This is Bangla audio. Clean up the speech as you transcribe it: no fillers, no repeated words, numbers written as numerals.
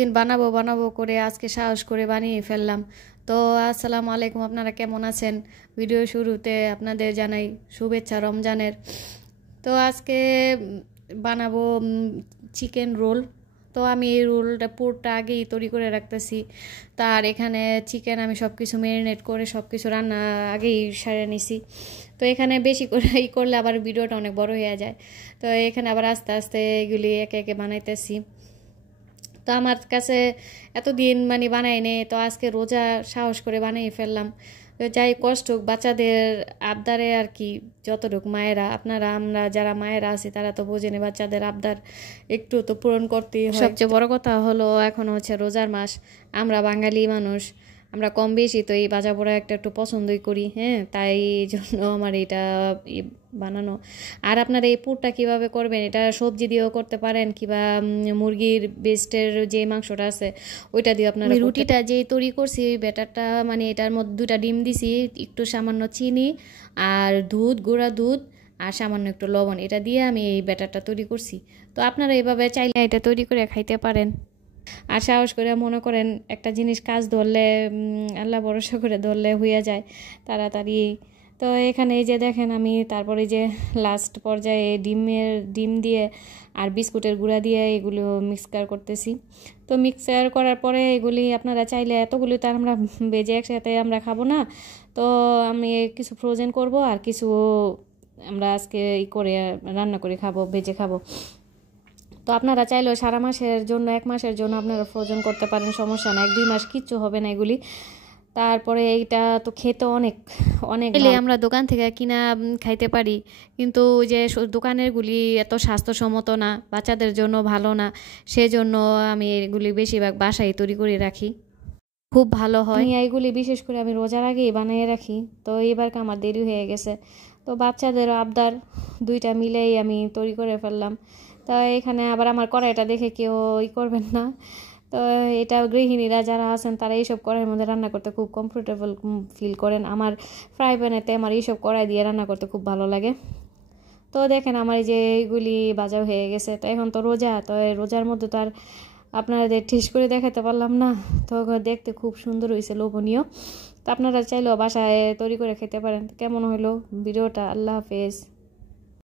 দিন বানাবো বানাবো করে আজকে সাহস করে বানিয়ে ফেললাম। তো আসসালামু আলাইকুম, আপনারা কেমন আছেন? ভিডিও শুরুতে আপনাদের জানাই শুভেচ্ছা রমজানের। তো আজকে বানাবো চিকেন রোল। তো আমি এই রোলটা পুরোটা আগেই তৈরি করে রাখতেছি। তার এখানে চিকেন আমি সব কিছু ম্যারিনেট করে সব কিছু রান্না আগেই সারে নিছি। তো এখানে বেশি করে করলে আবার ভিডিওটা অনেক বড় হয়ে যায়। তো এখানে আবার আস্তে আস্তে এগুলি একে একে বানাইতেছি। তো আমার কাছে এতদিন বানাই নেই, তো আজকে রোজা সাহস করে বানিয়ে ফেললাম। তো যাই কষ্ট হোক, বাচ্চাদের আবদারে আর কি, যতটুকু মায়েরা আপনারা আমরা যারা মায়েরা আছি তারা তো বোঝেনি, বাচ্চাদের আবদার একটু তো পূরণ করতেই হয়। সবচেয়ে বড় কথা হলো এখন হচ্ছে রোজার মাস, আমরা বাঙালি মানুষ, আমরা কম বেশি তো এই ভাজা পোড়া একটু পছন্দই করি। হ্যাঁ, তাই জন্য আমার এটা বানানো। আর আপনারা এই পুরটা কিভাবে করবেন, এটা সবজি দিয়েও করতে পারেন, কিংবা মুরগির বেস্টের যে মাংসটা আছে ওইটা দিয়ে আপনারা। রুটিটা যেই তৈরি করছি ব্যাটারটা এটার মধ্যে 2টা ডিম দিছি, একটু সামান্য চিনি আর দুধ, গুঁড়া দুধ আর সামান্য একটু লবণ, এটা দিয়ে আমি এই ব্যাটারটা তৈরি করছি। তো আপনারা এইভাবে চাইলে এটা তৈরি করে খাইতে পারেন। আর সাহস করে মনে করেন একটা জিনিস কাজ ধরলে, আল্লাহ ভরসা করে ধরলে হইয়া যায় তাড়াতাড়ি। তো এখানে এই যে দেখেন আমি তারপরে যে লাস্ট পর্যায়ে ডিম দিয়ে আর বিস্কুটের গুঁড়া দিয়ে এগুলো মিক্সচার করতেছি। তো মিক্সচার করার পরে এগুলি আপনারা চাইলে এতগুলি তো আমরা ভেজে একসাথে আমরা খাবো না, তো আমি কিছু ফ্রোজেন করব আর কিছু আমরা আজকে করে রান্না করে খাবো, ভেজে খাবো। তো আপনারা চাইলেও সারা মাসের জন্য 1 মাসের জন্য আপনারা ফ্রোজেন করতে পারেন, সমস্যা না, 1-2 মাস কিচ্ছু হবে না এগুলি। তারপরে এইটা তো খেতে অনেক অনেক আমরা দোকান থেকে কিনা খাইতে পারি, কিন্তু যে দোকানেরগুলি এত স্বাস্থ্যসম্মত না, বাচ্চাদের জন্য ভালো না, সেজন্য আমি এগুলি বেশিরভাগ বাসায় তৈরি করে রাখি, খুব ভালো হয়। এইগুলি বিশেষ করে আমি রোজার আগেই বানিয়ে রাখি। তো এবার আমার দেরি হয়ে গেছে, তো বাচ্চাদেরও আবদার, 2টা মিলেই আমি তৈরি করে ফেললাম। তো এখানে আবার আমার কড়াইটা দেখে কেউ করবেন না। তো এটা গৃহিণীরা যারা আছেন তারা এইসব কড়াইয়ের মধ্যে রান্না করতে খুব কমফোর্টেবল ফিল করেন। আমার ফ্রাই প্যানেতে আমার এইসব কড়াই দিয়ে রান্না করতে খুব ভালো লাগে। তো দেখেন আমার এই যে এইগুলি ভাজা হয়ে গেছে। তো এখন তো রোজা, তো রোজার মধ্যে তো আর আপনাদের টেস্ট করে দেখাতে পারলাম না, তো দেখতে খুব সুন্দর হয়েছে, লোভনীয়। তো আপনারা চাইলেও বাসায় তৈরি করে খেতে পারেন। কেমন হলো ভিডিওটা? আল্লাহ হাফেজ।